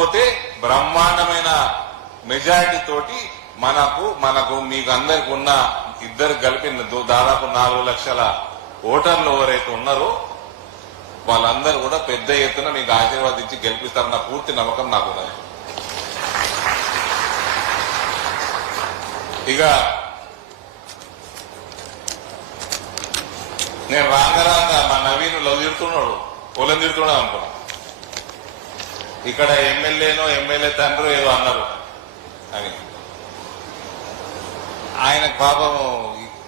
పోతే బ్రహ్మాండమైన మెజారిటీ తోటి మనకు మీకు అందరికి ఉన్న ఇద్దరు కలిపి దాదాపు 4 లక్షల ఓటర్లు ఎవరైతే ఉన్నారో వాళ్ళందరూ కూడా పెద్ద ఎత్తున మీకు ఆశీర్వాదించి గెలిపిస్తారన్న పూర్తి నమ్మకం నాకున్నది. ఇక నేను రాంగరాంగ మా నవీన్ తిడుతున్నాడు, పొలం తిడుతున్నాడు అనుకున్నా. ఇక్కడ ఎమ్మెల్యే తండ్రి ఏదో అన్నారు అని. ఆయన పాపం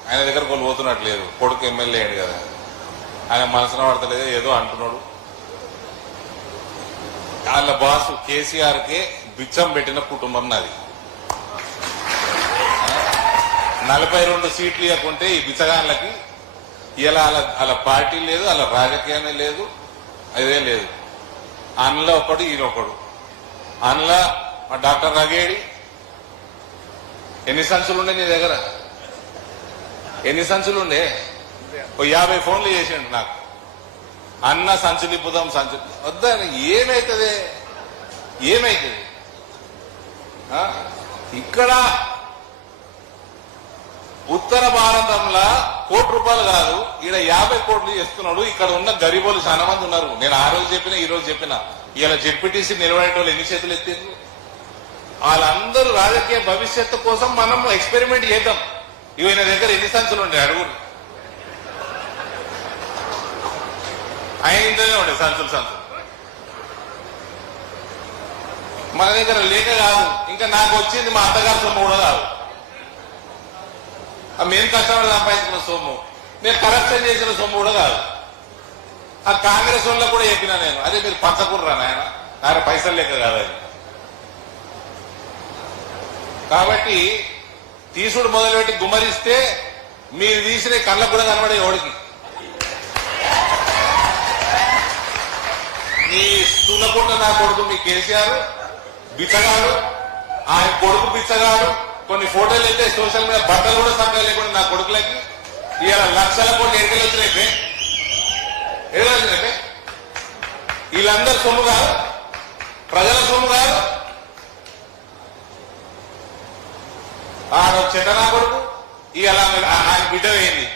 ఆయన దగ్గర కొన్ని పోతున్నట్లేదు, కొడుకు ఎమ్మెల్యే అయ్యాడు కదా, ఆయన మనసున పడతలేదు, ఏదో అంటున్నాడు. వాళ్ళ బాసు కేసీఆర్కే బిచ్చం పెట్టిన కుటుంబం నాది. 42 సీట్లు ఇవ్వకుంటే ఈ బిచ్చగాళ్ళకి ఇలా అలా పార్టీ లేదు, అలా రాజకీయమే లేదు, అదే లేదు. అందులో ఒకడు ఈయనొకడు. అందులో మా డాక్టర్ రగేడి ఎన్ని సంచులుండే నీ దగ్గర? ఎన్ని సంచులుండే? 50 ఫోన్లు చేసిండు నాకు. అన్న సంచులు ఇప్పుదాం, సంచులు వద్దని. ఏమైతుంది? ఇక్కడ ఉత్తర భారతంలో ₹1 కాదు, ఈడ 50 కోట్లు చేస్తున్నాడు. ఇక్కడ ఉన్న గరీబోలు చాలా మంది ఉన్నారు. నేను ఆ రోజు చెప్పినా, ఈ రోజు చెప్పినా, ఇలా జెడ్పీటీసీ నిలబడేటోళ్ళు ఎన్ని చేతులు ఎత్తిండ్రు. వాళ్ళందరూ రాజకీయ భవిష్యత్తు కోసం మనం ఎక్స్పెరిమెంట్ చేద్దాం. ఈయన దగ్గర ఎన్ని సంచులు ఉండే అడుగురు. ఆయన ఇంట్లోనే ఉండే సంచులు. మన దగ్గర లేక కాదు, ఇంకా నాకు వచ్చింది మా అత్తగారి సొమ్ము కూడా కాదు. మేము కష్టపడి సంపాదించుకున్న సొమ్ము, నేను కరప్షన్ చేసిన సొమ్ము కూడా కాదు. ఆ కాంగ్రెస్ వాళ్ళకు కూడా చెప్పినా నేను, అదే మీరు పంచకుర్రా ఆయన పైసలు లేక కాదని. కాబట్టి తీసుడు మొదలుపెట్టి గుమ్మరిస్తే మీరు తీసిన కళ్ళకు కూడా కనబడే ఓడికి. మీ స్థూలకుంట నా కొడుకు మీ కేసీఆర్ బిచ్చగాడు, ఆయన కొడుకు బిచ్చగాడు. కొన్ని ఫోటోలు అయితే సోషల్ మీడియా బట్టలు కూడా సంఖ్య లేకుండా నా కొడుకులకి ఇవాళ లక్షల కోట్లు ఎక్కడికి వచ్చినాయి? వీళ్ళందరూ సొమ్ము కాదు, ప్రజల సొమ్ము కాదు. ఆడ చెట్టనా కొడుకు ఇవాళ ఆయన బిడ్డ వేయింది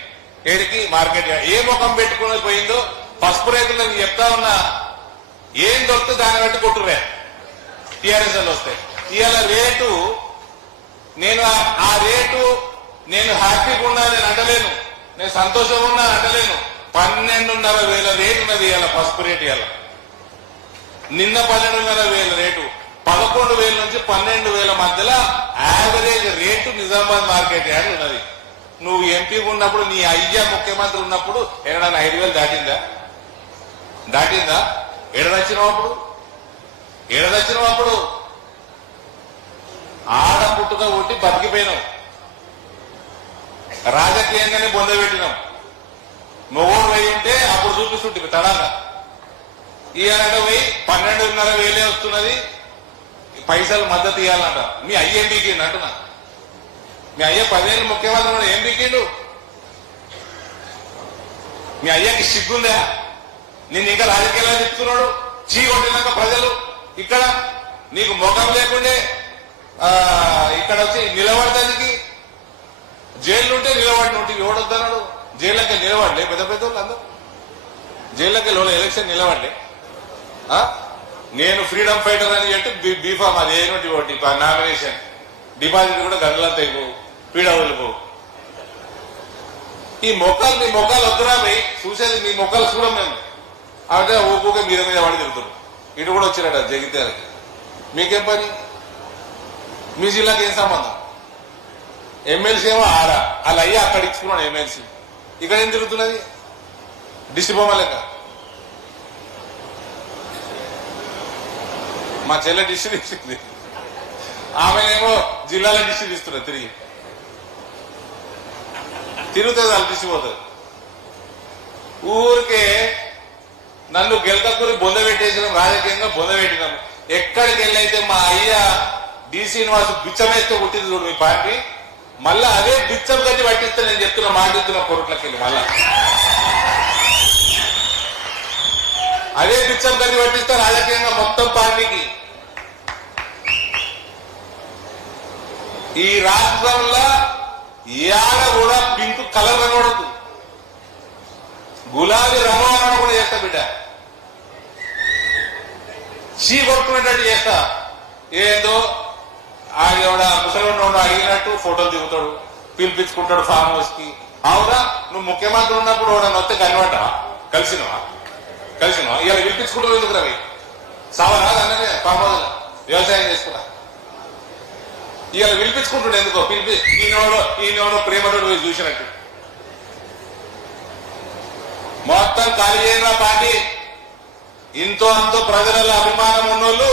ఏడికి మార్కెట్. ఏ ముఖం పెట్టుకుని పోయిందో పసుపు రైతులకు చెప్తా ఉన్నా, ఏం దొరుకుతుంది దాన్ని బట్టి కొట్టురే టీఆర్ఎస్ వాళ్ళు వస్తాయి. ఇవాళ రేటు నేను ఆ రేటు నేను హ్యాపీగా ఉన్నా నేను అంటలేను, నేను సంతోషంగా ఉన్నా అంటలేను. 12,500 రేటు ఉన్నది ఇవాళ పసుపు రేటు. ఇవాళ నిన్న 12,500 రేటు, 11,000 నుంచి 12,000 మధ్యలో average rate Nizamabad market yard ఉన్నది. నువ్వు ఎంపీగా ఉన్నప్పుడు నీ అయ్యా ముఖ్యమంత్రి ఉన్నప్పుడు ఏదైనా 5,000 దాటిందా? ఏడదచ్చినప్పుడు ఆడ పుట్టుగా కొట్టి బతికిపోయినాం. రాజకీయంగానే బొందబెట్టినాం. మొగోడు పోయి ఉంటే అప్పుడు చూపిస్తుంటే తడాగా. ఈయనట పోయి 12,500 వస్తున్నది, పైసలు మద్దతు ఇవ్వాలంట. మీ అయ్య ఏం బీకిండు అంటున్నా? మీ అయ్య 10 ఏళ్ళు ముఖ్యమంత్రి ఏం బీకిండు? మీ అయ్యకి సిగ్గుందా? నిన్ను ఇంకా రాజకీయాలు చెప్తున్నాడు. చీ కొట్టినాక ప్రజలు ఇక్కడ నీకు ముఖం లేకుండే ఇక్కడ వచ్చి నిలబడటానికి జైలుంటే నిలబడిన ఉంటే ఎవడొద్దన్నాడు? జైల్లోకి నిలబడలే పెద్ద వాళ్ళు అందరూ. జైల్లోకి ఎలక్షన్ నిలబడలే. నేను ఫ్రీడమ్ ఫైటర్ అని చెప్పి బీఫామ్ అది ఏనోటి ఒకటి నామినేషన్ డిపాజిట్ కూడా గంటలంతా అయిపో పీడవలిపో. ఈ మొక్కలు మీ మొక్కలు వద్దురా పోయి చూసేది మీ మొక్కలు చూడం మేము. అంటే ఊకే మీద వాడి తిరుగుతారు. ఇటు కూడా వచ్చినట జగిత్యాలకి. మీకేం పని? మీ జిల్లాకి ఏం సంబంధం? ఎమ్మెల్సీ ఏమో ఆడ అలా అయ్యి అక్కడ ఇచ్చుకున్నాడు ఎమ్మెల్సీ. ఇక్కడ ఏం తిరుగుతున్నది? డిస్ట్రిబొమ్మ లెక్క. మా చెల్లె డిస్ట్రిక్ట్ ఇచ్చింది, ఆమెనేమో జిల్లాలో డిస్ట్రిక్ట్ ఇస్తున్నారు. తిరుగుతుంది వాళ్ళు డిస్ట్రిక్ట్. ఊరికే నన్ను గెలకూరి బొందబెట్టేసినాం, రాజకీయంగా బొందబెట్టినాం. ఎక్కడికి వెళ్ళైతే మా అయ్య డి శ్రీనివాసు బిచ్చమేస్తే పుట్టింది చూడు మీ పార్టీ, మళ్ళా అదే బిచ్చం గట్టి పట్టిస్తే నేను చెప్తున్నా, మాట్లాడుతున్నా కోర్టులకు వెళ్ళి మళ్ళా అదే బిచ్చం గట్టి పట్టిస్తే రాజకీయంగా మొత్తం పార్టీకి. ఈ రాష్ట్రంలో ఏడ కూడా పింక్ కలర్ కనబడదు, గులాబీ రంగు అన్న కూడా చేస్తా బిడ్డ, చీ కొట్టుకునేటట్టు చేస్తా. ఏందో ఆవిడ ముసలి అడిగినట్టు ఫోటోలు దిగుతాడు, పిలిపించుకుంటాడు ఫామ్ హౌస్ కి. అవునా, నువ్వు ముఖ్యమంత్రి ఉన్నప్పుడు వాడు వస్తే కనిపడ్డా, కలిసినవా ఇలా పిలిపించుకుంటూ ఎందుకు రవి సవరా అన్నదే ఫామ్ హౌస్ వ్యవసాయం చేసుకున్నా. ఇలా పిలిపించుకుంటుండే ఎందుకో, ఈయనోడో ప్రేమతోడు పోయి చూసినట్టు. మొత్తం ఖాళీ అయిన పార్టీ ఇంతో అంతో ప్రజల అభిమానం ఉన్నోళ్ళు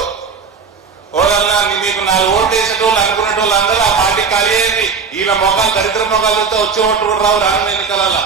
ఓడన్నా మీకు 4 ఓట్లు వేసేటోళ్ళు అనుకునేటోళ్ళు అందరూ ఆ పార్టీ ఖాళీ అయింది. వీళ్ళ మొఖాలు దరిద్ర మొఖాలతో వచ్చే ఓట్లు కూడా రావు రానున్న ఎన్నికలలో.